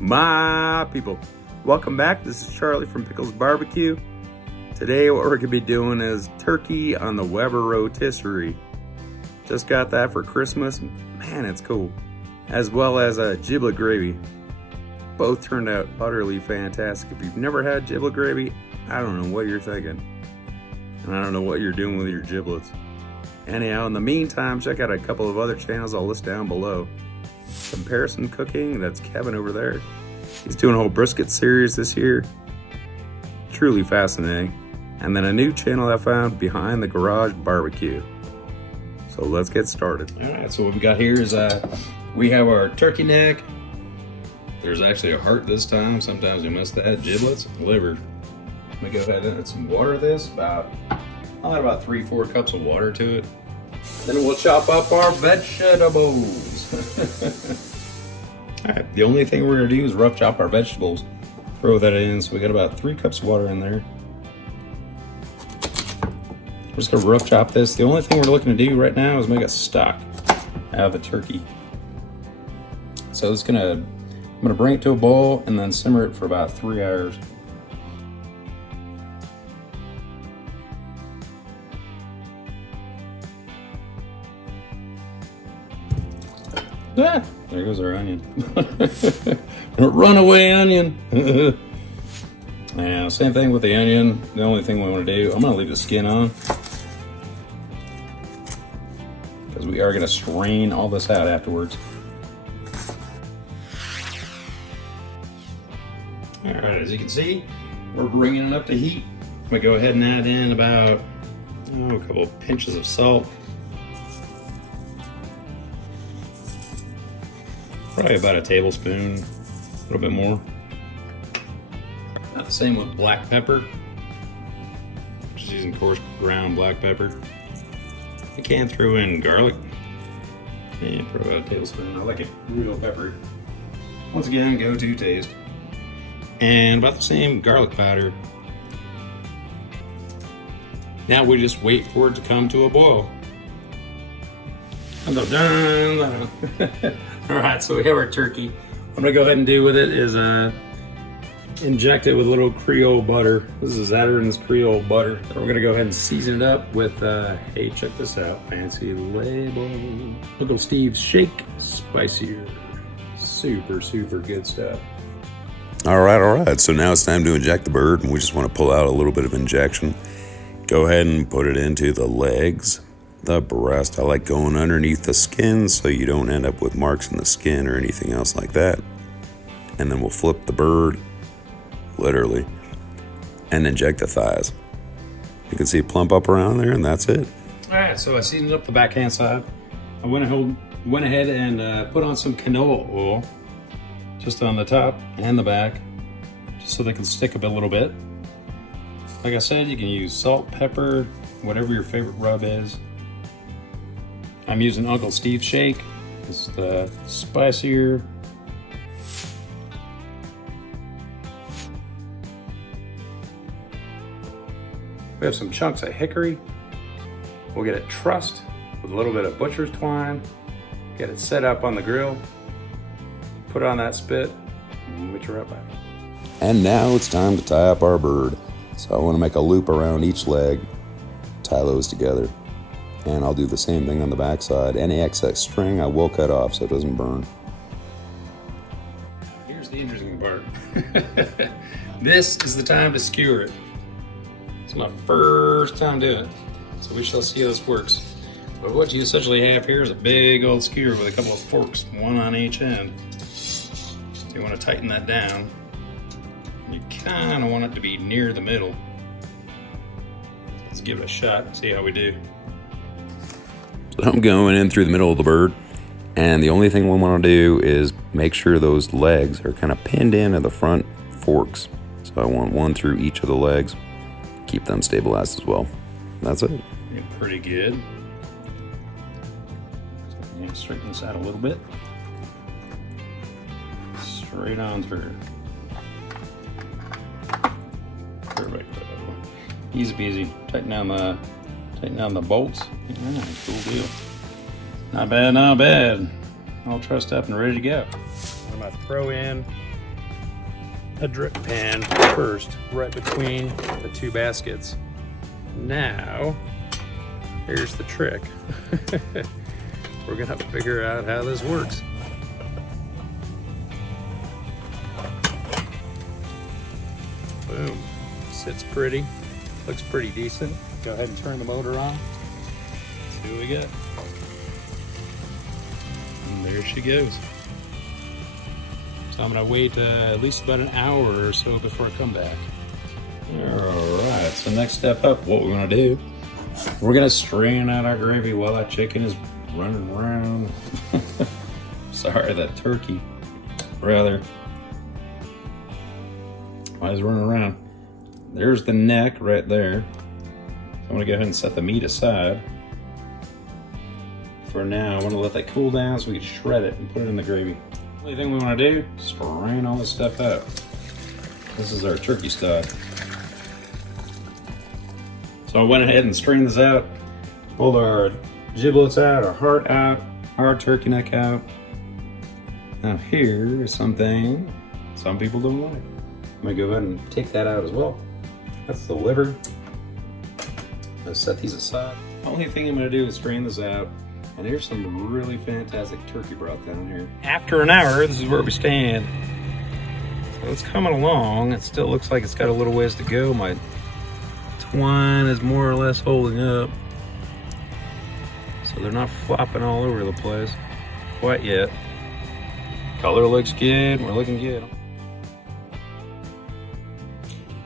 My people, welcome back. This is Charlie from Pickles BBQ. Today what we're going to be doing is turkey on the Weber rotisserie. Just got that for Christmas. Man, it's cool. As well as a giblet gravy. Both turned out utterly fantastic. If you've never had giblet gravy, I don't know what you're thinking. And I don't know what you're doing with your giblets. Anyhow, in the meantime, check out a couple of other channels I'll list down below. Comparison Cooking, that's Kevin over there. He's doing a whole brisket series this year. Truly fascinating. And then a new channel I found, Behind the Garage BBQ. So let's get started. All right, so what we got here is we have our turkey neck. There's actually a heart this time. Sometimes we miss that. Giblets, liver. Let me go ahead and add some water to this. I'll add about 3-4 cups of water to it. Then we'll chop up our vegetables. All right, the only thing we're gonna do is rough chop our vegetables. Throw that in, so we got about 3 cups of water in there. We're just gonna rough chop this. The only thing we're looking to do right now is make a stock out of the turkey. So I'm gonna bring it to a boil and then simmer it for about 3 hours. Ah, there goes our onion. Runaway onion. Now, same thing with the onion. The only thing we want to do, I'm going to leave the skin on, because we are going to strain all this out afterwards. All right, as you can see, we're bringing it up to heat. I'm going to go ahead and add in about a couple of pinches of salt. Probably about a tablespoon, a little bit more. Not the same with black pepper. Just using coarse ground black pepper. You can throw in garlic. And throw about a tablespoon. I like it real peppery. Once again, go to taste. And about the same garlic powder. Now we just wait for it to come to a boil. All right, so we have our turkey. What I'm gonna go ahead and do with it is inject it with a little Creole butter. This is Zatarain's Creole butter. Then we're gonna go ahead and season it up with, hey, check this out, fancy label. Uncle Steve's Shake SpicieR. Super, super good stuff. All right, so now it's time to inject the bird, and we just wanna pull out a little bit of injection. Go ahead and put it into the legs. The breast. I like going underneath the skin so you don't end up with marks in the skin or anything else like that. And then we'll flip the bird, literally, and inject the thighs. You can see it plump up around there, and that's it. All right, so I seasoned up the backhand side. I went ahead and put on some canola oil just on the top and the back, just so they can stick up a little bit. Like I said, you can use salt, pepper, whatever your favorite rub is. I'm using Uncle Steve's Shake. It's the SpicieR. We have some chunks of hickory. We'll get it trussed with a little bit of butcher's twine. Get it set up on the grill. Put it on that spit, and we'll get you right back. And now it's time to tie up our bird. So I want to make a loop around each leg, tie those together. And I'll do the same thing on the back side. Any excess string I will cut off so it doesn't burn. Here's the interesting part. This is the time to skewer it. It's my first time doing it, so we shall see how this works. But what you essentially have here is a big old skewer with a couple of forks, one on each end. So you want to tighten that down. You kind of want it to be near the middle. Let's give it a shot and see how we do. So I'm going in through the middle of the bird, and the only thing we want to do is make sure those legs are kind of pinned into the front forks. So I want one through each of the legs, keep them stabilized as well. That's it. Yeah, pretty good. So I'm going to straighten this out a little bit. Straight on through. Perfect. Easy peasy. Tighten down the bolts. Yeah, cool deal. Not bad, not bad. All trussed up and ready to go. I'm gonna throw in a drip pan first, right between the two baskets. Now, here's the trick. We're gonna figure out how this works. Boom, sits pretty, looks pretty decent. Go ahead and turn the motor on. See what we get. And there she goes. So I'm gonna wait at least about an hour or so before I come back. All right, so next step up, what we're gonna do, we're gonna strain out our gravy while that chicken is running around. Sorry, that turkey, rather. While he's running around. There's the neck right there. I'm gonna go ahead and set the meat aside. For now, I wanna let that cool down so we can shred it and put it in the gravy. The only thing we wanna do is strain all this stuff out. This is our turkey stock. So I went ahead and strained this out, pulled our giblets out, our heart out, our turkey neck out. Now here is something some people don't like. I'm gonna go ahead and take that out as well. That's the liver. Let's set these aside. The only thing I'm gonna do is strain this out. And here's some really fantastic turkey broth down here. After an hour, this is where we stand. So it's coming along. It still looks like it's got a little ways to go. My twine is more or less holding up. So they're not flopping all over the place quite yet. Color looks good, we're looking good.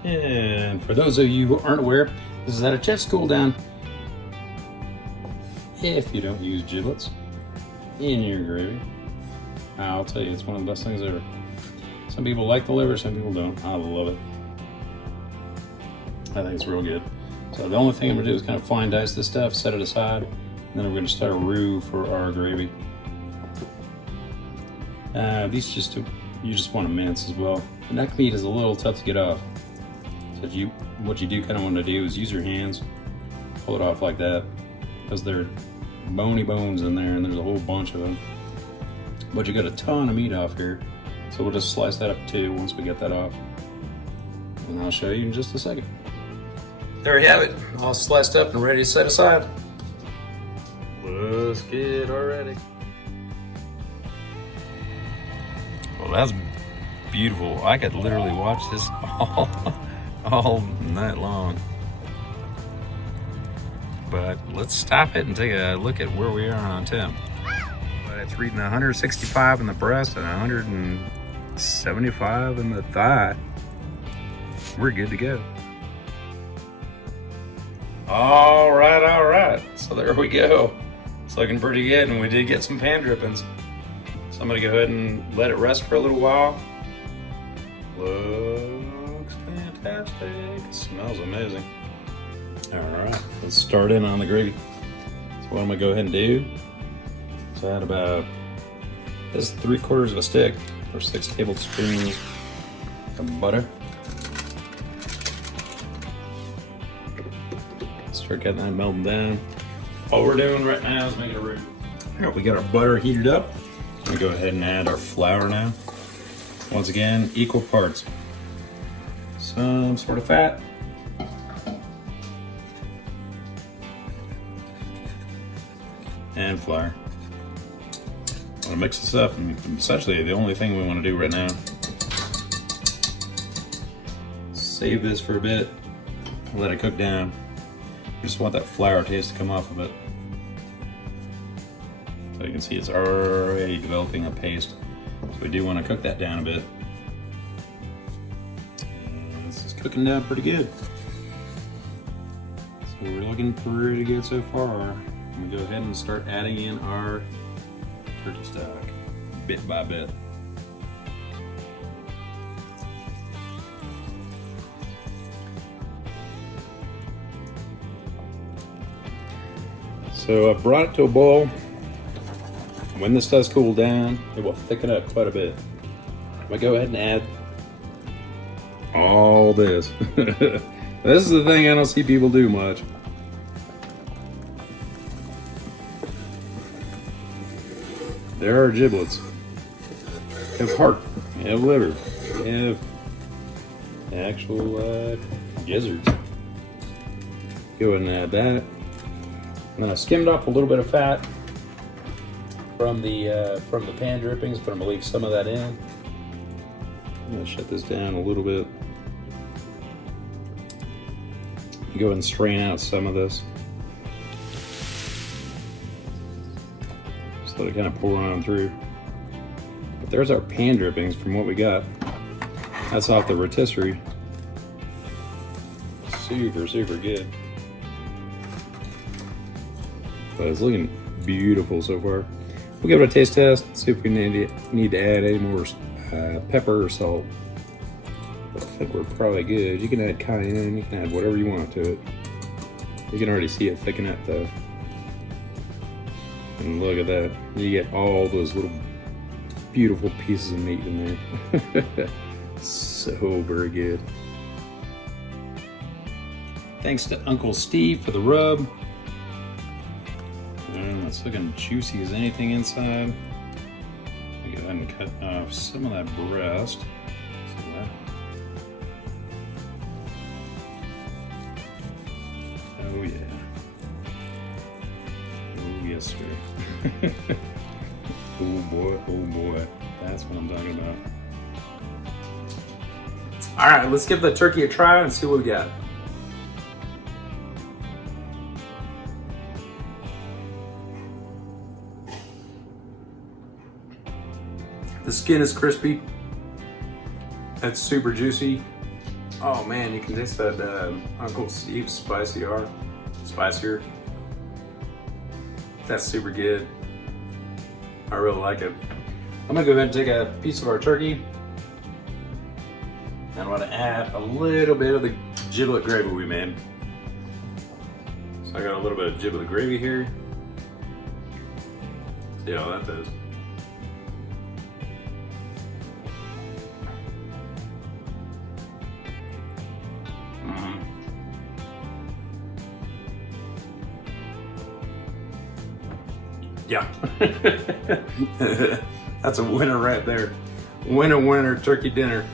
And for those of you who aren't aware, this is how to chest cool down if you don't use giblets in your gravy. I'll tell you, it's one of the best things ever. Some people like the liver, some people don't. I love it. I think it's real good. So the only thing I'm gonna do is kind of fine dice this stuff, set it aside, and then we're gonna start a roux for our gravy. These you just want to mince as well. The neck meat is a little tough to get off. So what you do kind of want to do is use your hands, pull it off like that, because there are bony bones in there and there's a whole bunch of them. But you got a ton of meat off here. So we'll just slice that up too once we get that off. And I'll show you in just a second. There you have it, all sliced up and ready to set aside. Let's get already. Well, that's beautiful. I could literally watch this all night long. But let's stop it and take a look at where we are on temp. It's reading 165 in the breast and 175 in the thigh. We're good to go. All right. So there we go. It's looking pretty good, and we did get some pan drippings. So I'm gonna go ahead and let it rest for a little while. Looks fantastic. It smells amazing. All right, let's start in on the gravy. So what I'm gonna go ahead and do is add about, this is 3/4 of a stick or 6 tablespoons of butter. Start getting that melting down. All we're doing right now is making a roux. All right, we got our butter heated up. I'm gonna go ahead and add our flour now. Once again, equal parts. Some sort of fat. And flour. I'm gonna mix this up, and essentially the only thing we want to do right now, save this for a bit, let it cook down. You just want that flour taste to come off of it. So you can see it's already developing a paste. So we do want to cook that down a bit. And this is cooking down pretty good. So we're looking pretty good so far. I'm gonna go ahead and start adding in our turkey stock, bit by bit. So I brought it to a boil. When this does cool down, it will thicken up quite a bit. I'm gonna go ahead and add all this. This is the thing I don't see people do much. There are giblets. You have heart, you have liver, you have actual gizzards. Go ahead and add that. And then I skimmed off a little bit of fat from the pan drippings, but I'm gonna leave some of that in. I'm gonna shut this down a little bit. Go ahead and strain out some of this. Just let it kind of pour on through. But there's our pan drippings from what we got. That's off the rotisserie. Super, super good. But it's looking beautiful so far. We'll give it a taste test, see if we need to add any more pepper or salt. But I think we're probably good. You can add cayenne, you can add whatever you want to it. You can already see it thicken up though. And look at that. You get all those little beautiful pieces of meat in there. So very good. Thanks to Uncle Steve for the rub. And it's looking juicy as anything inside. I'll go ahead and cut off some of that breast. See that? Oh yeah. Oh yes, sir. Oh boy. That's what I'm talking about. All right, let's give the turkey a try and see what we got. The skin is crispy. It's super juicy. Oh man, you can taste that Uncle Steve's SpicieR. That's super good. I really like it. I'm gonna go ahead and take a piece of our turkey. And I'm gonna add a little bit of the giblet gravy we made. So I got a little bit of giblet gravy here. See how that does. Yeah. That's a winner right there. Winner turkey dinner.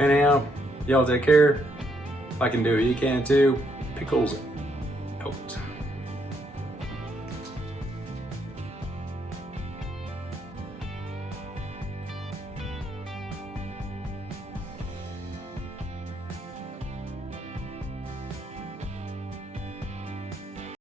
Anyhow, y'all take care. If I can do it, you can too. Pickles